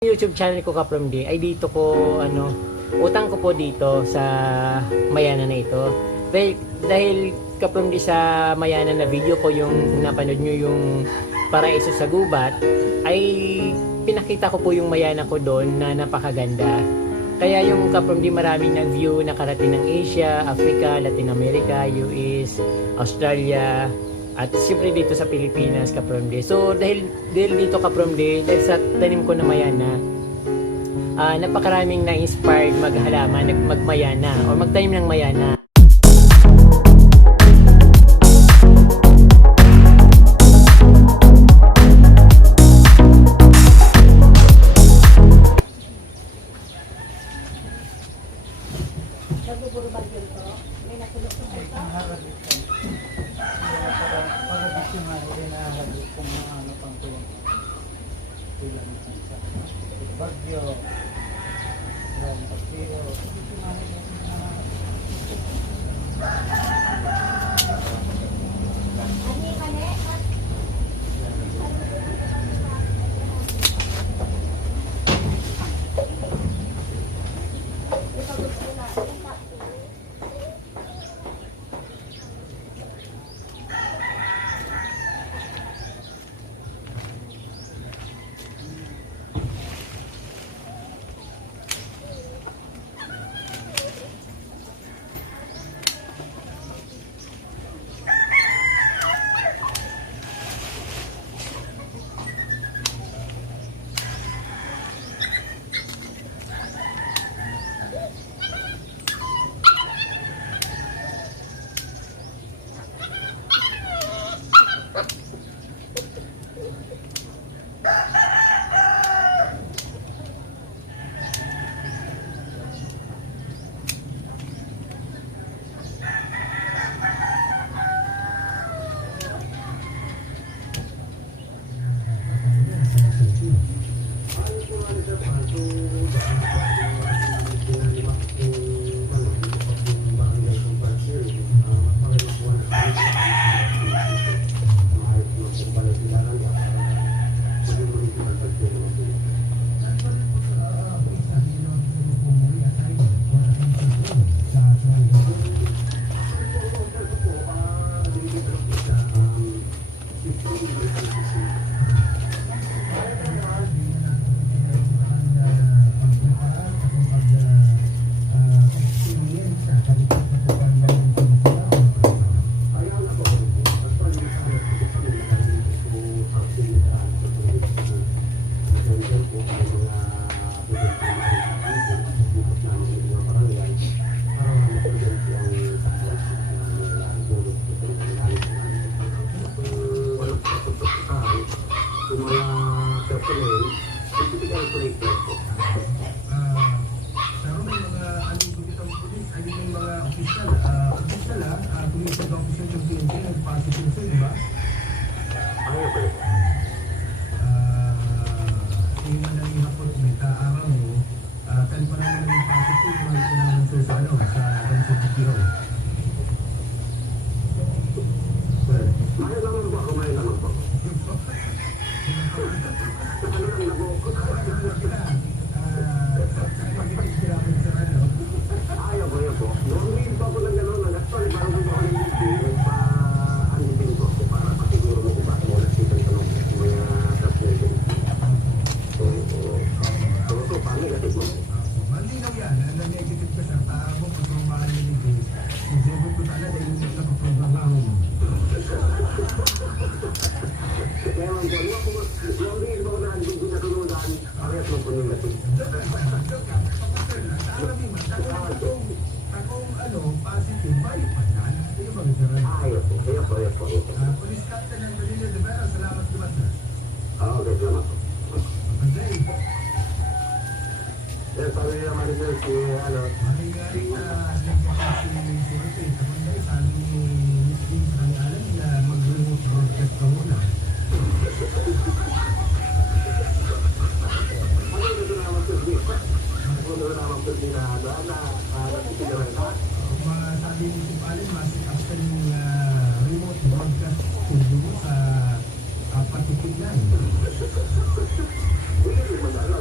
YouTube channel ko Kaprom D ay dito ko utang ko po dito sa Mayana na ito. Dahil Kaprom D sa Mayana na video ko yung napanood nyo yung Paraiso sa Gubat ay pinakita ko po yung Mayana ko doon na napakaganda. Kaya yung Kaprom D maraming nag-view nakarating ng Asia, Africa, Latin America, US, Australia, at siyempre dito sa Pilipinas, Kaprom D. So dahil dito Kaprom D, dahil sa tanim ko na Mayana, napakaraming na-inspired maghalaman, magmayana o magtanim ng Mayana. Bagyo.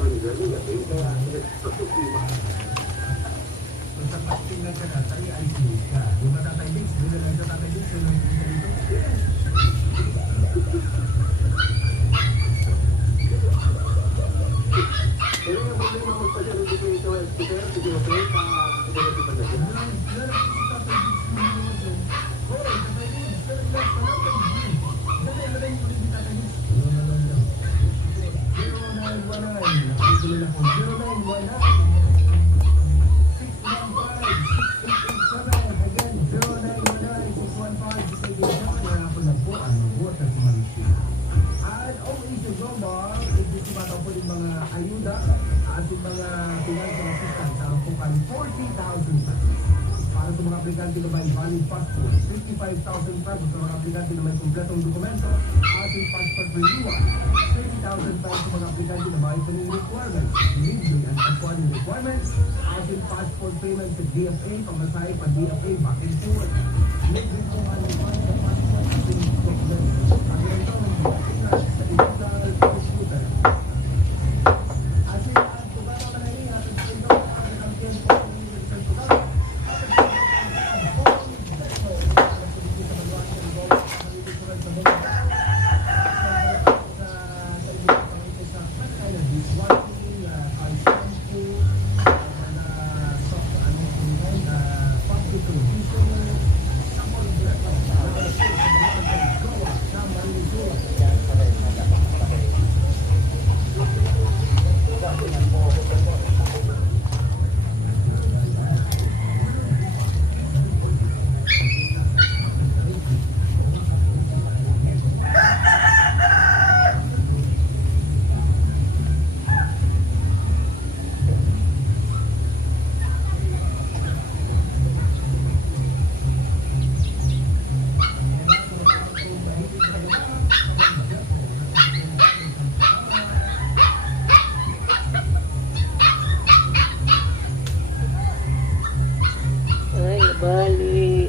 Hindi, ayuda at yung mga financial assistance sa ang 40,000 pesos. Para sa mga aplikante na may valid passport, 55,000 pesos sa mga aplikante na may kompletong dokumento at yung passport renewal, 30,000 pesos sa mga aplikante na may family requirements, living and acquiring requirements, at yung passport payment sa DFA, pamasahe pa DFA, back and forth. Libre po ang naman sa passport at yung dokumento. Ang ganito ng DFA sa illegal computer. Ay, bali.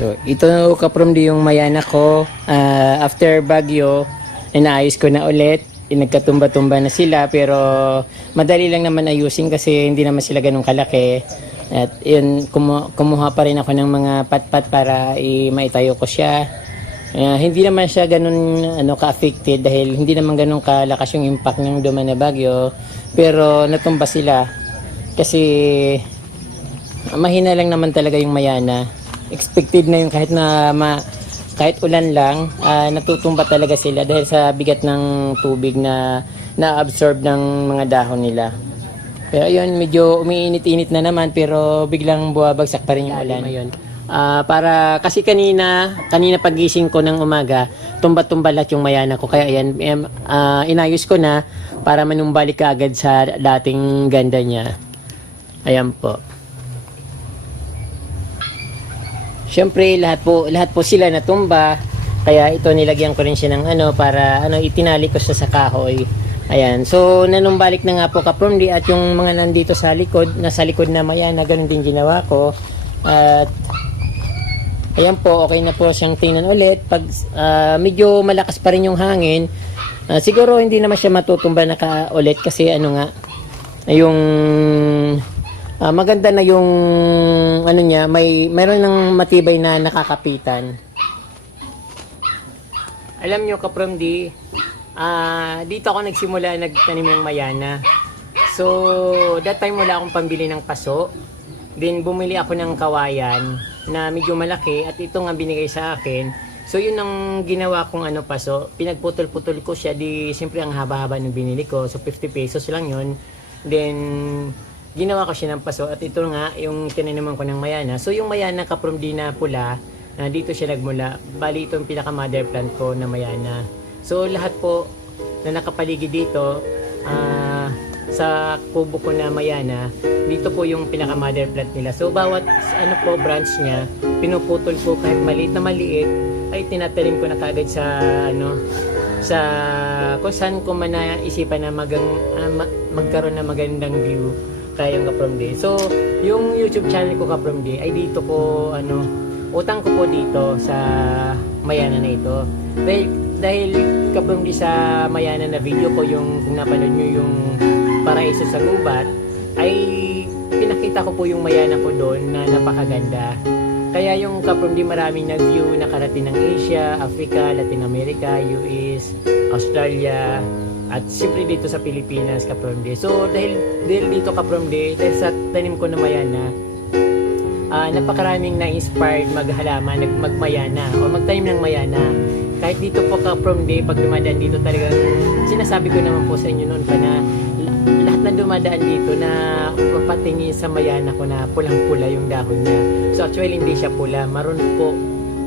So, ito kaprom di yung mayana ko. After Bagyo, inaayos ko na ulit. Nagkatumba-tumba na sila pero madali lang naman ayusin kasi hindi naman sila ganun kalaki. At yun, kumuha pa rin ako ng mga pat-pat para maitayo ko siya. Hindi naman siya ganun ka-affected dahil hindi naman ganun kalakas yung impact ng duman na bagyo. Pero natumba sila kasi mahina lang naman talaga yung mayana. Expected na yung kahit ulan lang, natutumba talaga sila dahil sa bigat ng tubig na na-absorb ng mga dahon nila. Pero ayun, medyo umiinit-init na naman pero biglang buwabagsak pa rin yung ulan. Ayun. Para kasi kanina pagising ko ng umaga, tumba-tumba lahat yung mayana ko. Kaya ayan, inayos ko na para manumbalik ka agad sa dating ganda niya. Ayan po. Siyempre, lahat po sila natumba. Kaya ito nilagyan ko rin siya ng para itinali ko siya sa kahoy. Ayan. So, nanumbalik na nga po Kapromdi at yung mga nandito sa likod, nasa likod na mayana, ganun din ginawa ko. At ayan po, okay na po siyang tingnan ulit. Pag medyo malakas pa rin yung hangin, siguro hindi naman siya matutumba na ulit kasi yung maganda na yung niya, mayroon ng matibay na nakakapitan. Alam nyo Kapromdi, dito ako nagsimula nagtanim ng mayana. So, that time wala akong pambili ng paso. Then bumili ako ng kawayan na medyo malaki at ito nga binigay sa akin. So yun ang ginawa kong paso. Pinagputol-putol ko siya, di siyempre ang haba-haba ng binili ko. So 50 pesos lang yun. Then ginawa ko siya ng paso at ito nga yung tinaniman ko ng mayana. So yung mayana Kapromdi na pula, dito siya nagmula. Bali ito yung pinaka mother plant ko na mayana. So lahat po na nakapaligid dito, sa kubo ko na mayana, dito po yung pinaka mother plant nila. So bawat branch niya, pinuputol ko kahit maliit na maliit, ay tinatanim ko na kagad sa sa kung saan ko man naisipan na magkaroon ng magandang view kayang Kapromdi. So yung YouTube channel ko Kapromdi ay dito ko utang ko po dito sa mayana na ito. Dahil Kapromdi sa mayana na video ko, yung kung napanood nyo yung Paraiso sa Gubat, ay pinakita ko po yung mayana ko doon na napakaganda. Kaya yung Kapromdi maraming nag-view, nakarating ng Asia, Africa, Latin America, US, Australia, at siyempre dito sa Pilipinas Kapromdi. So dahil dito Kapromdi, dahil sa tanim ko na mayana, napakaraming na-inspired maghalaman, magmayana o magtanim ng mayana. Kahit dito po Kapromdi, pag dumadaan dito talagang sinasabi ko naman po sa inyo noon pa na lahat na dumadaan dito na mapatingin sa mayana ko na pulang-pula yung dahon niya. So actually hindi siya pula, maroon po.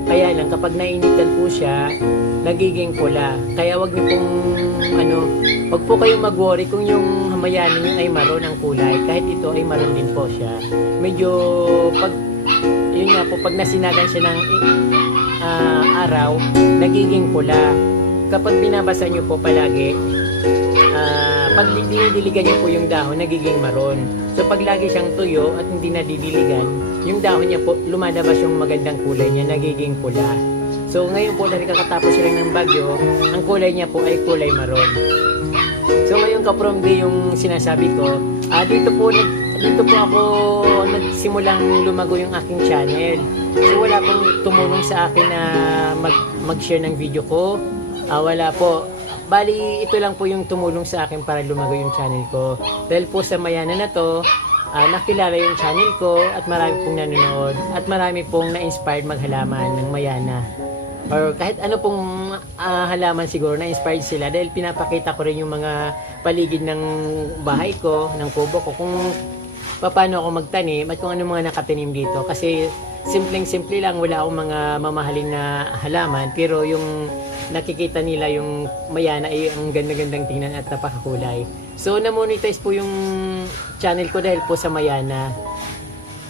Kaya lang kapag nainitan po siya, nagiging pula. Kaya wag niyo pong wag po kayong mag-worry kung yung mayana niyo ay maroon ang kulay. Kahit ito ay maroon din po siya. Medyo pag nasinagan siya ng araw, nagiging pula. Kapag binabasa niyo po palagi, pag dinidiligan niyo po yung dahon, nagiging maroon. So pag lagi siyang tuyo at hindi nadidiligan, yung dahon niya po, lumalabas yung magandang kulay niya, nagiging pula. So ngayon po, dahil kakatapos lang ng bagyo, ang kulay niya po ay kulay maroon. So ngayon Kapromdi, yung sinasabi ko, dito po ako nagsimulang lumago yung aking channel. So wala pong tumulong sa akin na mag-share ng video ko. Wala po. Bali, ito lang po yung tumulong sa akin para lumago yung channel ko. Dahil po sa mayana na to, nakilala yung channel ko at marami pong nanonood at marami pong na-inspired maghalaman ng mayana. Or kahit ano pong halaman siguro, na-inspired sila dahil pinapakita ko rin yung mga paligid ng bahay ko, ng kubo ko, kung paano ako magtanim at kung ano mga nakatanim dito. Kasi simpleng-simple lang, wala akong mga mamahalin na halaman, pero yung nakikita nila yung mayana ay ang ganda-gandang tingnan at napakakulay. So na-monetize po yung channel ko dahil po sa mayana.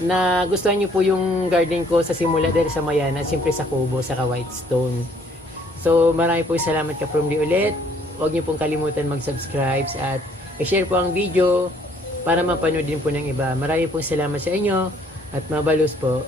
Na gustuhan nyo po yung garden ko sa simula dahil sa mayana, siyempre sa kubo, saka white stone. So marami po salamat Kapromdi ulit. Huwag nyo pong kalimutan mag-subscribe at i-share po ang video para mapanood din po ng iba. Marami pong salamat sa inyo at mabalos po.